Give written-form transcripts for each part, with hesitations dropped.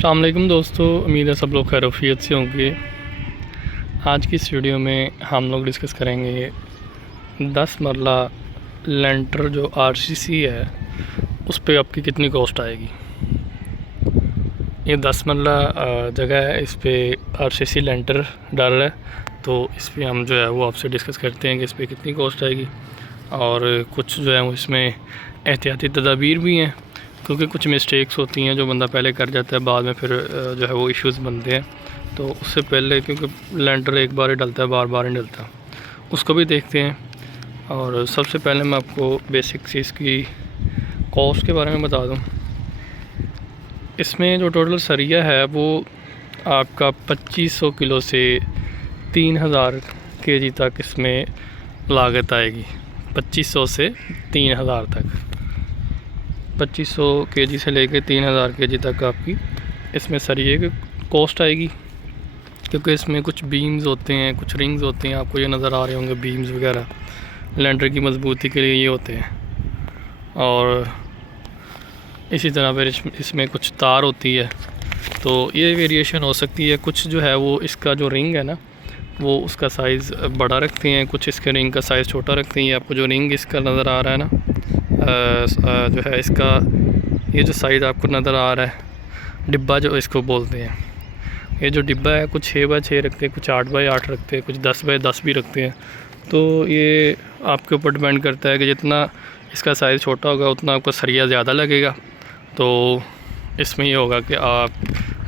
अस्सलाम वालेकुम दोस्तों, उम्मीद है सब लोग खैरियत से होंगे। आज की इस वीडियो में हम लोग डिस्कस करेंगे 10 मरला लेंटर जो आरसीसी है उस पे आपकी कितनी कॉस्ट आएगी। ये 10 मरला जगह है, इस पे आरसीसी लेंटर डाल रहा है, तो इस पे हम जो है वो आपसे डिस्कस करते हैं कि इस पर कितनी कॉस्ट आएगी। और कुछ जो है वो इसमें एहतियाती तदाबीर भी हैं, क्योंकि कुछ मिस्टेक्स होती हैं जो बंदा पहले कर जाता है, बाद में फिर जो है वो इश्यूज़ बनते हैं। तो उससे पहले, क्योंकि लेंटर एक बार ही डलता है, बार बार नहीं डलता, उसको भी देखते हैं। और सबसे पहले मैं आपको बेसिक चीज़ की कॉस्ट के बारे में बता दूं। इसमें जो टोटल सरिया है वो आपका 2500 किलो से 3000 केजी तक इसमें लागत आएगी। 2500 से 3000 तक, 2500 केजी से लेकर 3000 केजी तक आपकी इसमें सरिये की कॉस्ट आएगी। क्योंकि इसमें कुछ बीम्स होते हैं, कुछ रिंग्स होते हैं, आपको ये नज़र आ रहे होंगे बीम्स वगैरह, लेंटर की मजबूती के लिए ये होते हैं। और इसी तरह फिर इसमें कुछ तार होती है, तो ये वेरिएशन हो सकती है। कुछ जो है वो इसका जो रिंग है ना, वो उसका साइज़ बड़ा रखते हैं, कुछ इसके रिंग का साइज़ छोटा रखते हैं। आपको जो रिंग इसका नज़र आ रहा है ना, जो है इसका ये जो साइज़ आपको नज़र आ रहा है, डिब्बा जो इसको बोलते हैं, ये जो डिब्बा है कुछ 6x6 रखते हैं, कुछ 8x8 रखते हैं, कुछ 10x10 भी रखते हैं। तो ये आपके ऊपर डिपेंड करता है कि जितना इसका साइज़ छोटा होगा उतना आपको सरिया ज़्यादा लगेगा। तो इसमें ये होगा कि आप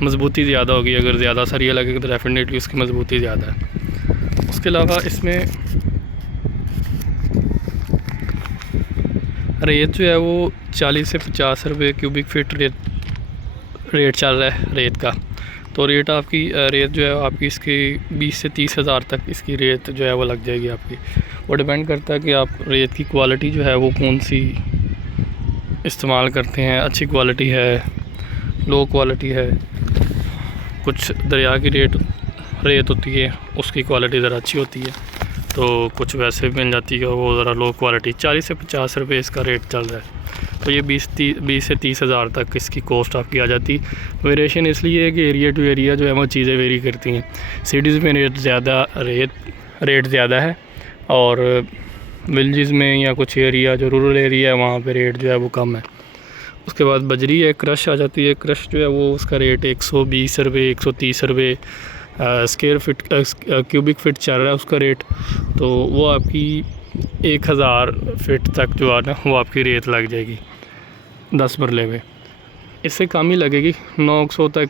मज़बूती ज़्यादा होगी, अगर ज़्यादा सरिया लगेगा तो डेफिनेटली उसकी मज़बूती ज़्यादा है। उसके अलावा इसमें रेत जो है वो 40 से 50 रुपये क्यूबिक फीट रेट चल रहा है रेत का। तो रेट आपकी रेत जो है आपकी इसकी 20 से 30 हज़ार तक इसकी रेत जो है वो लग जाएगी आपकी। वो डिपेंड करता है कि आप रेत की क्वालिटी जो है वो कौन सी इस्तेमाल करते हैं, अच्छी क्वालिटी है, लो क्वालिटी है। कुछ दरिया की रेत होती है, उसकी क्वालिटी ज़रा अच्छी होती है, तो कुछ वैसे मिल जाती है वो ज़रा लो क्वालिटी। 40 से 50 रुपये इसका रेट चल रहा है। तो ये 20 से 30 हज़ार तक इसकी कॉस्ट आपकी आ जाती। वेरिएशन इसलिए है कि एरिया टू एरिया जो है वो चीज़ें वेरी करती हैं। सिटीज़ में रेट ज़्यादा है, और विलेजेस में या कुछ एरिया जो रूरल एरिया है वहाँ पे रेट जो है वो कम है। उसके बाद बजरी है, क्रश आ जाती है। क्रश जो है वो उसका रेट 120 रुपये 130 रुपये स्क्वायर फिट क्यूबिक फिट चल रहा है उसका रेट। तो वो आपकी 1000 फिट तक जो है ना वो आपकी रेत लग जाएगी 10 मरले में। इससे कम ही लगेगी, 900 तक,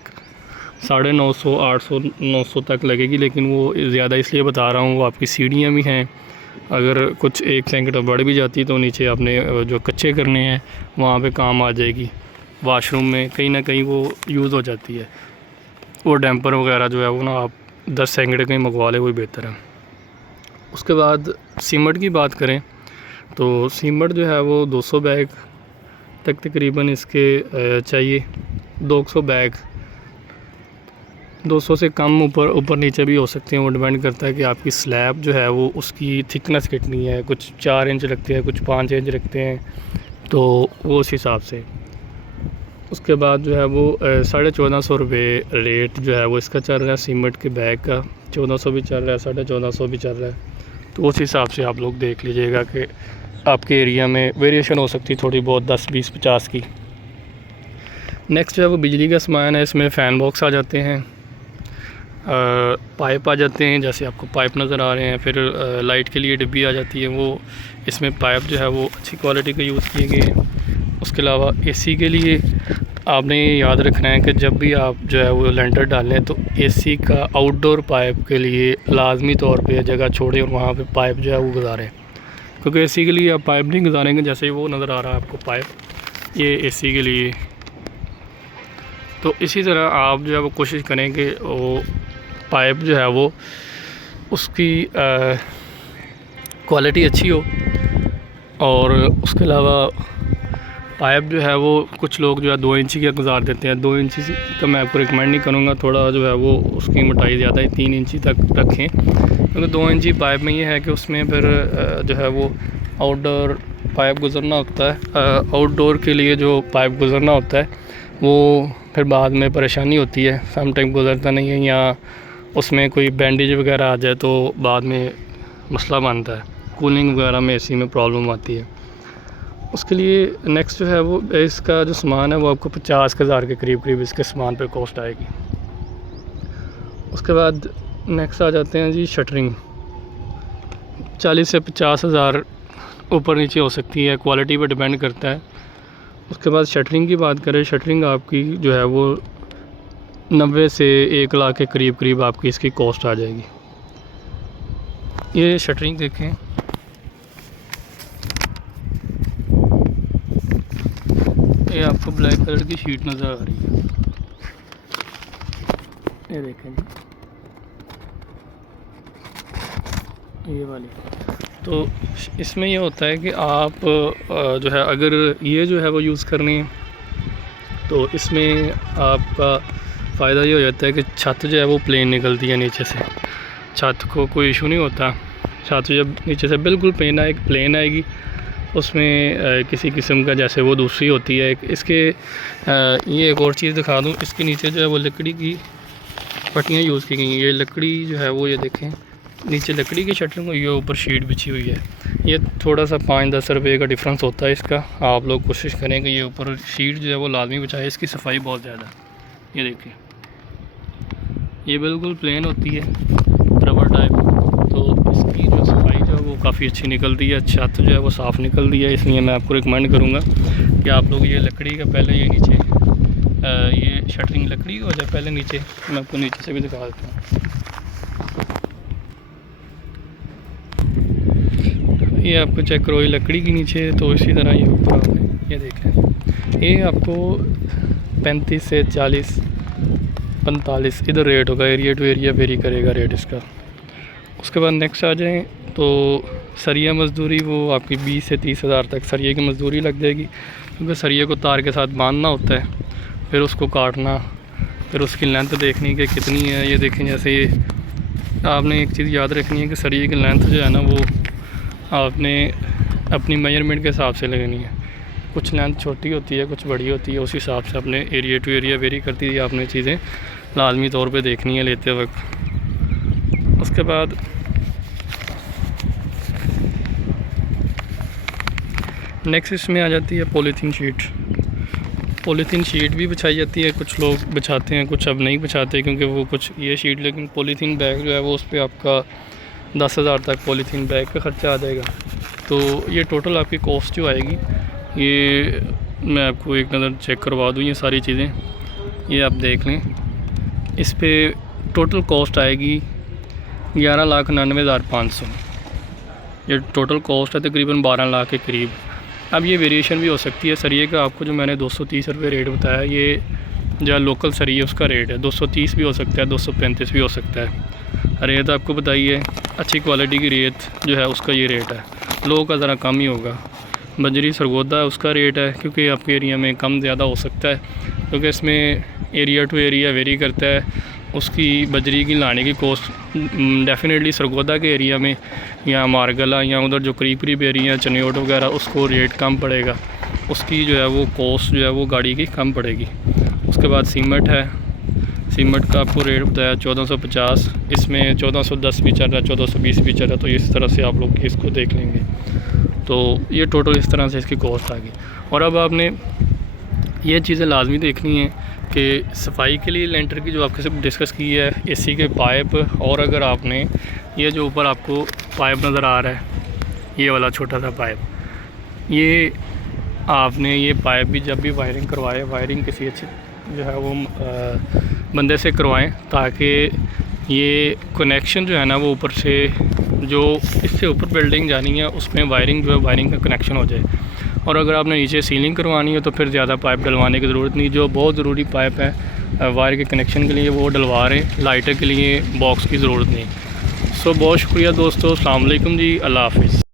950, 800, 900 तक लगेगी। लेकिन वो ज़्यादा इसलिए बता रहा हूँ, वो आपकी सीढ़ियाँ भी हैं, अगर कुछ 1 सेंकड़ बढ़ भी जाती है तो नीचे आपने जो कच्चे करने हैं वहाँ पे काम आ जाएगी। वाशरूम में कहीं ना कहीं वो यूज़ हो जाती है। वो डैम्पर वगैरह जो है वो ना आप 10 सेंकड़ कहीं मंगवा ले, वही बेहतर है। उसके बाद सीमेंट की बात करें तो सीमेंट जो है वो 200 बैग तक तकरीबन इसके चाहिए। 200 बैग, 200 से कम ऊपर नीचे भी हो सकते हैं। वो डिपेंड करता है कि आपकी स्लैब जो है वो उसकी थिकनेस कितनी है। कुछ 4 इंच रखते हैं, कुछ 5 इंच रखते हैं, तो वो उस हिसाब से। उसके बाद जो है वो 1450 रुपये रेट जो है वो इसका चल रहा है। सीमेंट के बैग का 1400 भी चल रहा है, 1450 भी चल रहा है। तो उस हिसाब से आप लोग देख लीजिएगा कि आपके एरिया में वेरिएशन हो सकती है थोड़ी बहुत, 10, 20, 50 की। नेक्स्ट जो है वो बिजली का सामान है। इसमें फ़ैन बॉक्स आ जाते हैं, पाइप आ जाते हैं, जैसे आपको पाइप नज़र आ रहे हैं। फिर लाइट के लिए डिब्बी आ जाती है, वो इसमें पाइप जो है वो अच्छी क्वालिटी के यूज़ किए गए हैं। उसके अलावा एसी के लिए आपने ये याद रखना है कि जब भी आप जो है वो लेंटर डालें तो एसी का आउटडोर पाइप के लिए लाजमी तौर पे जगह छोड़ें और वहाँ पे पाइप जो है वो गुजारें। क्योंकि एसी के लिए आप पाइप नहीं गुजारेंगे, जैसे वो नज़र आ रहा है आपको पाइप, ये एसी के लिए। तो इसी तरह आप जो है वो कोशिश करें कि वो पाइप जो है वो उसकी क्वालिटी अच्छी हो। और उसके अलावा पाइप जो है वो कुछ लोग जो है 2 इंची का गुजार देते हैं। 2 इंची का मैं आपको रिकमेंड नहीं करूँगा, थोड़ा जो है वो उसकी मोटाई ज़्यादा है, 3 इंची तक रखें। क्योंकि 2 इंची पाइप में ये है कि उसमें फिर जो है वो आउटडोर पाइप गुजरना होता है, आउटडोर के लिए जो पाइप गुजरना होता है वो फिर बाद में परेशानी होती है, सम टाइम गुजरता नहीं है, या उसमें कोई बैंडेज वगैरह आ जाए तो बाद में मसला बनता है, कूलिंग वगैरह में एसी में प्रॉब्लम आती है। उसके लिए नेक्स्ट जो है वो इसका जो सामान है वो आपको 50,000 के करीब इसके सामान पे कॉस्ट आएगी। उसके बाद नेक्स्ट आ जाते हैं जी शटरिंग। 40 से 50,000 ऊपर नीचे हो सकती है, क्वालिटी पर डिपेंड करता है। उसके बाद शटरिंग की बात करें, शटरिंग आपकी जो है वो 90 से 1 लाख के करीब आपकी इसकी कॉस्ट आ जाएगी। ये शटरिंग देखें, ये आपको ब्लैक कलर की शीट नज़र आ रही है, ये देखें ये वाली। तो इसमें ये होता है कि आप जो है अगर ये जो है वो यूज़ करनी है तो इसमें आपका फ़ायदा ये हो जाता है कि छत जो है वो प्लेन निकलती है नीचे से, छत को कोई इशू नहीं होता। छत जब नीचे से बिल्कुल प्लेन आएगी, उसमें किसी किस्म का जैसे वो दूसरी होती है इसके ये एक और चीज़ दिखा दूँ, इसके नीचे जो है वो लकड़ी की पट्टियाँ यूज़ की गई हैं। ये लकड़ी जो है वो ये देखें, नीचे लकड़ी की शटरिंग हुई है, ऊपर शीट बिछी हुई है। ये थोड़ा सा 5-10 रुपये का डिफरेंस होता है इसका। आप लोग कोशिश करें कि ये ऊपर शीट जो है वो लाजमी बिछाए, इसकी सफाई बहुत ज़्यादा है। ये देखिए ये बिल्कुल प्लेन होती है रबर टाइप, तो इसकी जो सफाई जो है वो काफ़ी अच्छी निकलती है, छत जो है वो साफ़ निकलती है। इसलिए मैं आपको रिकमेंड करूँगा कि आप लोग ये लकड़ी का पहले ये नीचे ये शटरिंग लकड़ी हो जाए पहले नीचे, मैं आपको नीचे से भी दिखा देता हूँ। ये आपको चेक करो, ये लकड़ी की नीचे, तो इसी तरह ये ऊपर आपने ये देख लें, ये आपको 35 से 40 45 इधर रेट होगा, एरिया टू एरिया वेरी करेगा रेट इसका। उसके बाद नेक्स्ट आ जाएँ तो सरिया मज़दूरी, वो आपकी 20 से 30,000 तक सरिये की मज़दूरी लग जाएगी, क्योंकि सरिये को तार के साथ बांधना होता है, फिर उसको काटना, फिर उसकी लेंथ देखनी कि कितनी है। ये देखें, जैसे ये आपने एक चीज़ याद रखनी है कि सरिये की लेंथ जो है ना वो आपने अपनी मेजरमेंट के हिसाब से लगनी है। कुछ लेंथ छोटी होती है, कुछ बड़ी होती है, उस हिसाब से अपने एरिया टू एरिया वेरी करती है। आपने चीज़ें लाजमी तौर पे देखनी है लेते वक्त। उसके बाद नेक्स्ट इसमें आ जाती है पॉलीथीन शीट। पॉलीथीन शीट भी बिछाई जाती है, कुछ लोग बिछाते हैं, कुछ अब नहीं बिछाते क्योंकि वो कुछ ये शीट, लेकिन पॉलीथीन बैग जो है वो उस पर आपका 10,000 तक पॉलीथीन बैग का ख़र्चा आ जाएगा। तो ये टोटल आपकी कॉस्ट जो आएगी, ये मैं आपको एक नज़र चेक करवा दूँ, ये सारी चीज़ें ये आप देख लें। इस पर टोटल कॉस्ट आएगी 11,99,500। ये टोटल कॉस्ट है तकरीबन 12 लाख के करीब। अब ये वेरिएशन भी हो सकती है। सरिये का आपको जो मैंने 230 रुपये रेट बताया, ये जो लोकल सरिये उसका रेट है 230 भी हो सकता है, 235 भी हो सकता है। रेत आपको बताइए, अच्छी क्वालिटी की रेत जो है उसका ये रेट है। लोगों का ज़रा कम ही होगा। बजरी सरगोदा उसका रेट है, क्योंकि आपके एरिया में कम ज़्यादा हो सकता है, क्योंकि इसमें एरिया टू एरिया वेरी करता है। उसकी बजरी की लाने की कॉस्ट डेफिनेटली सरगोदा के एरिया में या मारगला या उधर जो करीब एरिया चनियोट वगैरह, उसको रेट कम पड़ेगा, उसकी जो है वो कॉस्ट जो है वो गाड़ी की कम पड़ेगी। उसके बाद सीमेंट है, सीमेंट का आपको रेट बताया 1450, इसमें 1410 भी चल रहा है, 1420 भी चल रहा है। तो इस तरह से आप लोग इसको देख लेंगे। तो ये टोटल इस तरह से इसकी कॉस्ट आ गई। और अब आपने ये चीज़ें लाजमी देखनी है कि सफाई के लिए लेंटर की जो आपके से डिस्कस की है, एसी के पाइप, और अगर आपने ये जो ऊपर आपको पाइप नज़र आ रहा है, ये वाला छोटा सा पाइप, ये आपने ये पाइप भी जब भी वायरिंग करवाए, वायरिंग किसी अच्छी जो है वो बंदे से करवाएं, ताकि ये कनेक्शन जो है ना वो ऊपर से जो इससे ऊपर बिल्डिंग जानी है उसमें वायरिंग जो है वायरिंग का कनेक्शन हो जाए। और अगर आपने नीचे सीलिंग करवानी है तो फिर ज़्यादा पाइप डलवाने की ज़रूरत नहीं। जो बहुत ज़रूरी पाइप है वायर के कनेक्शन के लिए वो डलवा रहे हैं, लाइटर के लिए बॉक्स की ज़रूरत नहीं। सो बहुत शुक्रिया दोस्तों, अस्सलाम वालेकुम जी, अल्लाह हाफ़िज़।